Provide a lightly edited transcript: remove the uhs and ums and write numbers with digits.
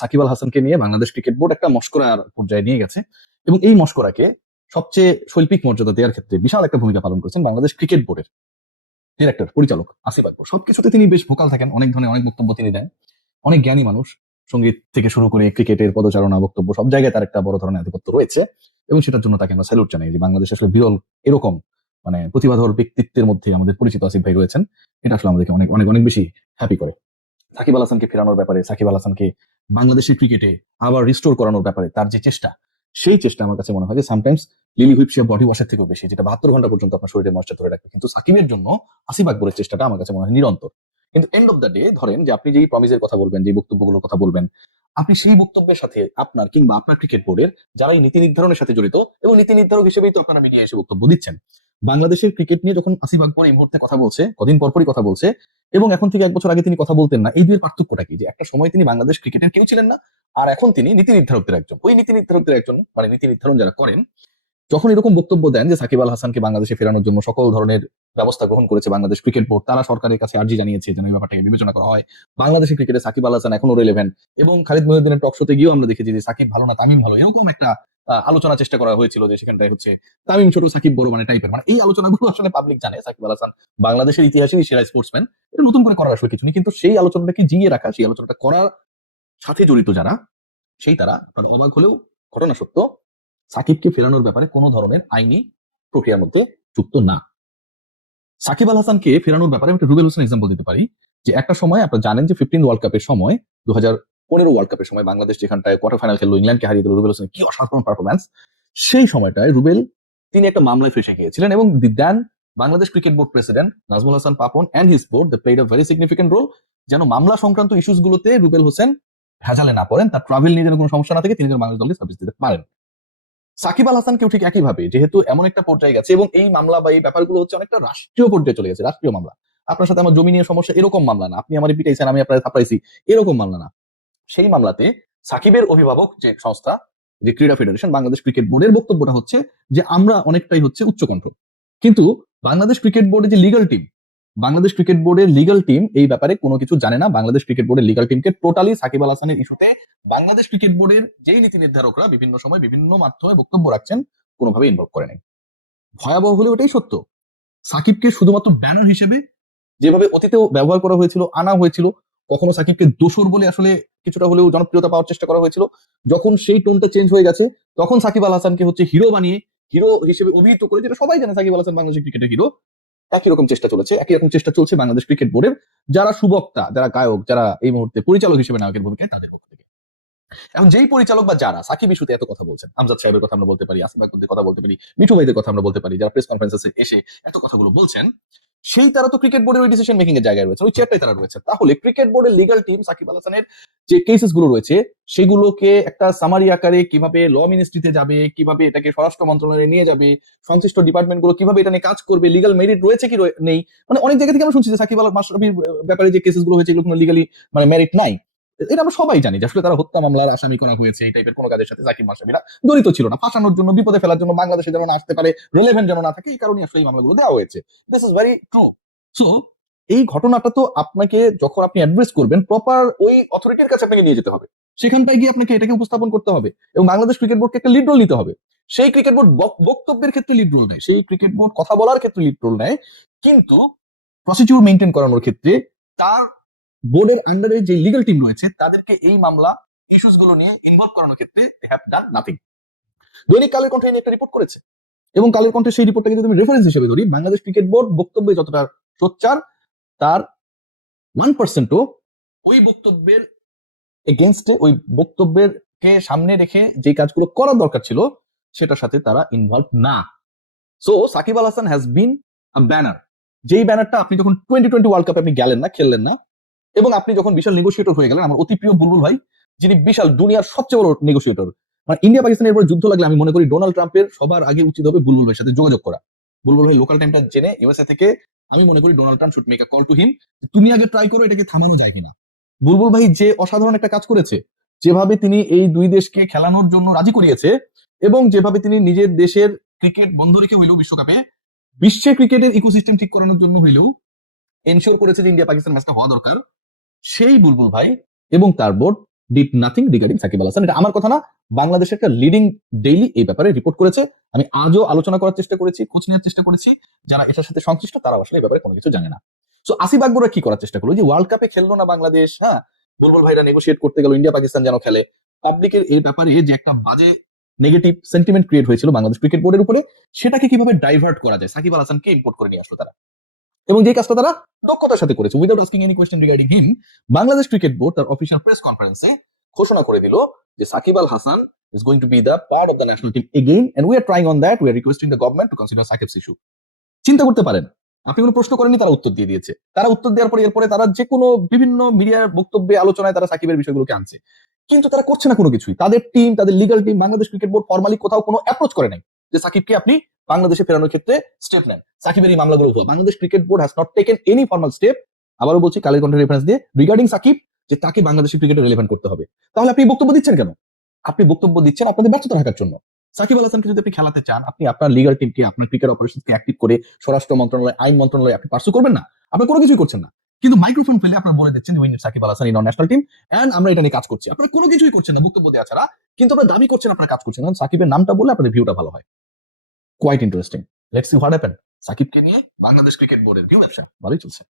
সাকিব আল হাসানকে নিয়ে Bangladesh cricket board একটা মশকরার পর্যায়ে নিয়ে গেছে এবং এই মশকরাকে সবচেয়ে শৈল্পিক মর্যাদা দেওয়ার ক্ষেত্রে বিশাল একটা ভূমিকা পালন করেছেন বাংলাদেশ ক্রিকেট বোর্ডের ডিরেক্টর পরিচালক আসিফ আকবর। সবকিছুতে তিনি বেশ ভোকাল থাকেন, অনেক ধরনের অনেক বক্তব্য তিনি দেন, অনেক জ্ঞানী মানুষ। সঙ্গীত থেকে শুরু করে ক্রিকেটের পদচারণা, বক্তব্য, সব জায়গায় তার একটা বড় ধরনের আধিপত্য রয়েছে এবং সেটার জন্য তাকে আমরা স্যালুট জানাই যে বাংলাদেশ আসলে বিরল এরকম প্রতিভাধর ব্যক্তিত্বের মধ্যে আমাদের পরিচিত আসিফ ভাই রয়েছেন। এটা আসলে আমাদেরকে অনেক অনেক অনেক বেশি হ্যাপি করে। সাকিব আল হাসানকে ফেরানোর ব্যাপারে, সাকিব আল হাসানকে বাংলাদেশের ক্রিকেটে আবার রিস্টোর করানোর ব্যাপারে তার যে চেষ্টা, সেই চেষ্টা আমার কাছে মনে হয় যে সামটাইমস লিলি হুইপশিয়া বডি ওয়াশের থেকেও বেশি, যেটা 72 ঘন্টা পর্যন্ত আপনার শরীরে ময়েশ্চার ধরে রাখবে। কিন্তু সাকিবের জন্য আসিফ আকবরের চেষ্টাটা আমার কাছে মনে হয় নিরন্তর। কিন্তু এন্ড অফ দ্য ডে ধরেন যে আপনি যেই প্রমিসের কথা বলবেন, যে বক্তব্যগুলোর কথা বলবেন, আপনি সেই বক্তব্যের সাথে আপনার কিংবা আপনার ক্রিকেট বোর্ডের যারা এই নীতি নির্ধারণের সাথে জড়িত, এবং নীতি নির্ধারক হিসেবেই তো আপনারা মিডিয়া এসে বক্তব্য দিচ্ছেন, বাংলাদেশের ক্রিকেট নিয়ে যখন আসিফ আকবর এই মুহূর্তে কথা বলছে, কদিন পরপরই কথা বলছে, এবং এখন থেকে 1 বছর আগে তিনি কথা বলতেন না, এই দুইয়ের পার্থক্যটা কি? যে একটা সময় তিনি বাংলাদেশ ক্রিকেটের কেউ ছিলেন না, আর এখন তিনি নীতি নির্ধারকদের একজন। ওই নীতি নির্ধারকদের একজন, নীতি নির্ধারণ যারা করেন, যখন এরকম বক্তব্য দেন যে সাকিব আল হাসানকে বাংলাদেশে ফেরানোর জন্য সকল ধরনের ব্যবস্থা গ্রহণ করেছে বাংলাদেশ ক্রিকেট বোর্ড, তারা সরকারের কাছে আর্জি জানিয়েছে যেন এই ব্যাপারটাকে বিবেচনা করা হয়, বাংলাদেশের ক্রিকেটে সাকিব আল হাসান এখনো রেলেভেন্ট, এবং খালিদ মহিউদ্দিনের টক শোতে গিয়েও আমরা দেখেছি যে সাকিব ভালো না তামিম ভালো, এরকম একটা আলোচনা চেষ্টা করা হয়েছিল যে সেখানটায় হচ্ছে তামিম ছোট সাকিব বড় টাইপের, এই আলোচনাগুলো আসলে পাবলিক জানে সাকিব আল হাসান বাংলাদেশের ইতিহাসেই সেরা স্পোর্টসম্যান। এটা নতুন করে করার আসলে কিছু নেই, কিন্তু সেই আলোচনাটাকে জিয়ে রাখা, সেই আলোচনাটা করার সাথে জড়িত যারা, তারা আপনারা অবাক হলেও ঘটনা সত্য, সাকিবকে ফেরানোর ব্যাপারে কোনো ধরনের আইনি প্রক্রিয়ার মধ্যে যুক্ত না। সাকিব আল হাসানকে ফেরানোর ব্যাপারে আমি রুবেল হোসেন এক্সাম্পল দিতে পারি যে একটা সময় আপনারা জানেন যে 15 ওয়ার্ল্ড কাপের সময়, 2015 ওয়ার্ল্ড কাপের সময় বাংলাদেশ যেখানটায় কোয়ার্টার ফাইনাল খেললো, ইংল্যান্ডকে হারিয়ে দিল, রুবেল হোসেন কি অসাধারণ পারফরম্যান্স। সেই সময়টায় রুবেল তিনি একটা মামলায় ফেসে গিয়েছিলেন এবং then Bangladesh cricket board president Nazmul Hasan Papon and his board they played a very significant role, যেন মামলা সংক্রান্ত ইস্যুস গুলোতে রুবেল হোসেন ভেজালে না পড়েন, তার ট্রাভেল নিয়ে যেন কোনো সমস্যা না থাকে, তিনি যেন বাংলাদেশ দলকে সার্ভিস দিতে পারেন। সাকিব আল হাসানকেও ঠিক একইভাবে, যেহেতু এমন একটা পর্যায়ে গেছে এবং এই মামলা বা এই ব্যাপারগুলো হচ্ছে অনেকটা রাষ্ট্রীয় পর্যায়ে চলে গেছে, রাষ্ট্রীয় মামলা, আপনার সাথে আমার জমি নিয়ে সমস্যা এরকম মামলা না, আপনি আমার পিটাইছেন আমি আপনার থাপড়াইছি এরকম মামলা না। সেই মামলাতে সাকিবের অভিভাবক যে সংস্থা, যে ক্রীড়া ফেডারেশন, বাংলাদেশ ক্রিকেট বোর্ডের বক্তব্যটা হচ্ছে যে আমরা অনেকটাই হচ্ছে উচ্চকণ্ঠ, কিন্তু বাংলাদেশ ক্রিকেট বোর্ডের যে লিগাল টিম, বাংলাদেশ ক্রিকেট বোর্ডের লিগাল টিম এই ব্যাপারে কোনো কিছু জানে না। বাংলাদেশ ক্রিকেট বোর্ডের লিগাল টিমকে টোটালি সাকিব আল হাসানের ইস্যুতে বাংলাদেশ ক্রিকেট বোর্ডের যেই নীতি নির্ধারকরা বিভিন্ন সময় বিভিন্ন মাধ্যমে বক্তব্য রাখছেন, কোনোভাবে ইনভলভ করে নাই। ভয়াবহ হলে ওটাই সত্য, সাকিবকে শুধুমাত্র ব্যানার হিসেবে যেভাবে অতীতেও ব্যবহার করা হয়েছিল, আনা হয়েছিল, কখনো সাকিবকে দোসর বলে আসলে কিছুটা হলেও জনপ্রিয়তা পাওয়ার চেষ্টা করা হয়েছিল, যখন সেই টোনটা চেঞ্জ হয়ে গেছে, তখন সাকিব আল হাসানকে হচ্ছে হিরো বানিয়ে, হিরো হিসেবে অভিহিত করে, যেটা সবাই জানে সাকিব আল হাসান বাংলাদেশের ক্রিকেটের হিরো। একই রকম চেষ্টা চলেছে, একই রকম চেষ্টা চলছে বাংলাদেশ ক্রিকেট বোর্ডের যারা সুবক্তা, যারা গায়ক, যারা এই মুহূর্তে পরিচালক হিসেবে নায়কের ভূমিকায়, তাদের পক্ষ থেকে। এখন যেই পরিচালক বা যারা সাকিব ইস্যুতে এত কথা বলছেন, আমজাদ সাহেবের কথা আমরা বলতে পারি, আসিফ আকবরদের কথা বলতে পারি, মিঠু ভাইদের কথা আমরা বলতে পারি, যারা প্রেস কনফারেন্সে এসে এত কথাগুলো বলছেন, সেই তারা তো ক্রিকেট বোর্ডের ওই ডিসিশন মেকিং এর জায়গায় রয়েছে, ওই চেয়ারটাই তারা রয়েছে। তাহলে ক্রিকেট বোর্ডের লিগাল টিম সাকিব আল হাসানের যে কেসেস গুলো রয়েছে সেগুলোকে একটা সামারি আকারে কিভাবে ল মিনিস্ট্রিতে যাবে, কিভাবে এটাকে স্বরাষ্ট্র মন্ত্রণালয়ে নিয়ে যাবে, সংশ্লিষ্ট ডিপার্টমেন্ট গুলো কিভাবে এটা নিয়ে কাজ করবে, লিগাল মেরিট রয়েছে কি নেই, অনেক জায়গা থেকে আমরা শুনছি যে সাকিব আল মাশরাফির ব্যাপারে যে কেসেস গুলো হয়েছে এগুলো কোনো লিগালি মেরিট নাই। এটা আমরা সবাই জানি যে আসলে তারা হত্যা মামলার আসামি করা হয়েছে, এই টাইপের কোনো কাজের সাথে সাকিব মাশরাফিরা জড়িত ছিল না, ফাঁসানোর জন্য, বিপদে ফেলার জন্য, বাংলাদেশে যেন না আসতে পারে, রেলেভেন্ট যেন না থাকে, এই কারণে আসলে এই মামলাগুলো দেওয়া হয়েছে। This is very true. So এই ঘটনাটা তো আপনাকে যখন আপনি অ্যাড্রেস করবেন, প্রপার ওই অথরিটির কাছে আপনাকে নিয়ে যেতে হবে, সেখানটায় গিয়ে আপনাকে এটাকে উপস্থাপন করতে হবে এবং বাংলাদেশ ক্রিকেট বোর্ডকে একটা লিড রোল নিতে হবে। সেই ক্রিকেট বোর্ড বক্তব্যের ক্ষেত্রে লিড রোল নেয়, সেই ক্রিকেট বোর্ড কথা বলার ক্ষেত্রে লিড রোল নেয়, কিন্তু প্রসিডিউর মেনটেন করানোর ক্ষেত্রে তার বোর্ডের আন্ডারে যে লিগাল টিম রয়েছে তাদেরকে এই মামলা ইস্যুস গুলো নিয়ে ইনভলভ করানোর ক্ষেত্রে দে হ্যাভ ডান নাথিং। দৈনিক কালের কণ্ঠে নিয়ে একটা রিপোর্ট করেছে এবং কালের কণ্ঠে সেই রিপোর্টটাকে যদি আমি রেফারেন্স হিসেবে ধরি, বাংলাদেশ ক্রিকেট বোর্ড বক্তব্যে যতটা সোচ্চার, তার 1%ও ওই বক্তব্যের এগেনস্টে, ওই বক্তব্যের কে সামনে রেখে যে কাজগুলো করার দরকার ছিল সেটার সাথে তারা ইনভলভ না। So Shakib Al Hasan has been a banner, যেই ব্যানারটা আপনি যখন 2020 ওয়ার্ল্ড কাপে আপনি গেলেন না, খেললেন না, এবং আপনি যখন বিশাল নেগোসিয়েটর হয়ে গেলেন, আমার অতি প্রিয় বুলবুল ভাই, যিনি বিশাল দুনিয়ার সবচেয়ে বড় নেগোসিয়েটর, ইন্ডিয়া পাকিস্তানের এরপর যুদ্ধ লাগলে আমি মনে করি ডোনাল্ড ট্রাম্পের সবার আগে উচিত হবে বুলবুল ভাইয়ের সাথে যোগাযোগ করা। বুলবুল ভাই লোকাল টাইমটা জেনে ইউএসএ থেকে, আমি মনে করি Donald Trump should make a call to him, তুমি আগে ট্রাই করো এটাকে থামানো যায় কিনা। বুলবুল ভাই যে অসাধারণ একটা কাজ করেছে, যেভাবে তিনি এই দুই দেশকে খেলানোর জন্য রাজি করিয়েছে, এবং যেভাবে তিনি নিজের দেশের ক্রিকেট বন্ধ রেখে হইলেও বিশ্বকাপে বিশ্বের ক্রিকেটের ইকোসিস্টেম ঠিক করানোর জন্য হইলেও এনশিওর করেছে যে ইন্ডিয়া পাকিস্তান ম্যাচটা হওয়া দরকার, সেই বুলবুল ভাই এবং তার board did nothing regarding Shakib Al Hasan. এটা আমার কথা না, বাংলাদেশের একটা লিডিং ডেইলি এই ব্যাপারে রিপোর্ট করেছে। আমি আজও আলোচনা করার চেষ্টা করেছি, খোঁজ নেওয়ার চেষ্টা করেছি, যারা এটার সাথে সংশ্লিষ্ট তারা আসলে এই ব্যাপারে কোনো কিছু জানে না। সো আসিফ আকবররা কি করার চেষ্টা করলো, যে ওয়ার্ল্ড কাপে খেললো না বাংলাদেশ, হ্যাঁ, বুলবুল ভাইরা নেগোশিয়েট করতে গেল ইন্ডিয়া পাকিস্তান যেন খেলে, পাবলিকের এই ব্যাপারে যে একটা বাজে নেগেটিভ সেন্টিমেন্ট ক্রিয়েট হয়েছিল বাংলাদেশ ক্রিকেট বোর্ডের উপরে, সেটাকে কিভাবে ডাইভার্ট করা যায়, সাকিব আল হাসানকে ইম্পোর্ট করে নিয়ে আসলো তারা। এবং যে কাজটা তারা দক্ষতার সাথে করেছে, without asking any question regarding him, Bangladesh cricket board তার অফিসিয়াল প্রেস কনফারেন্সে ঘোষণা করে দিল যে Shakib Al Hasan is going to be the part of the national team again, and we are trying on that. We are requesting the government to consider Sakib's issue. চিন্তা করতে পারেন, আপনি কোনো প্রশ্ন করেননি, তারা উত্তর দিয়ে দিয়েছে। তারা উত্তর দেওয়ার পরে এরপরে তারা যে কোনো বিভিন্ন মিডিয়ার বক্তব্যে আলোচনায় তারা সাকিবের বিষয়গুলোকে আনছে, কিন্তু তারা করছে না কোনো কিছুই। তাদের টিম, তাদের legal team, Bangladesh cricket board formally কোথাও কোনো অ্যাপ্রোচ করে নাই যে সাকিবকে আপনি বাংলাদেশে ফেরানোর ক্ষেত্রে স্টেপ নেন। সাকিবের এই মামলাগুলো ভুয়া, Bangladesh cricket board has not taken any formal step, আবারও বলছি কালের কণ্ঠের রেফারেন্স দিয়ে, রিগার্ডিং সাকিব, যে তাকে বাংলাদেশের ক্রিকেটে রিলেভেন্ট করতে হবে। তাহলে আপনি বক্তব্য দিচ্ছেন কেন? আপনি বক্তব্য দিচ্ছেন আপনাদের ব্যর্থতা ঢাকার জন্য। সাকিব আল হাসানকে যদি আপনি খেলাতে চান, আপনি আপনার লিগাল টিমকে, আপনার ক্রিকেট অপারেশনকে অ্যাক্টিভ করে স্বরাষ্ট্র মন্ত্রণালয়, আইন মন্ত্রণালয় আপনি পার্সু করবেন না, আপনি কোনো কিছুই করছেন না। কিন্তু মাইক্রোফোন ফেলে আপনারা বলে দিচ্ছেন we need Shakib Al Hasan in our national team, and আমরা এটা নিয়ে কাজ করছি। আপনারা কোনো কিছুই করছেন না বক্তব্য দেওয়া ছাড়া, কিন্তু আপনারা দাবি করছেন আপনারা কাজ করছেন, কারণ সাকিবের নামটা বলে আপনাদের ভিউটা ভালো হয়। Quite interesting. Let's see what happen. সাকিবকে নিয়ে বাংলাদেশ ক্রিকেট বোর্ডের ভিউ ব্যবসা ভালোই চলছে।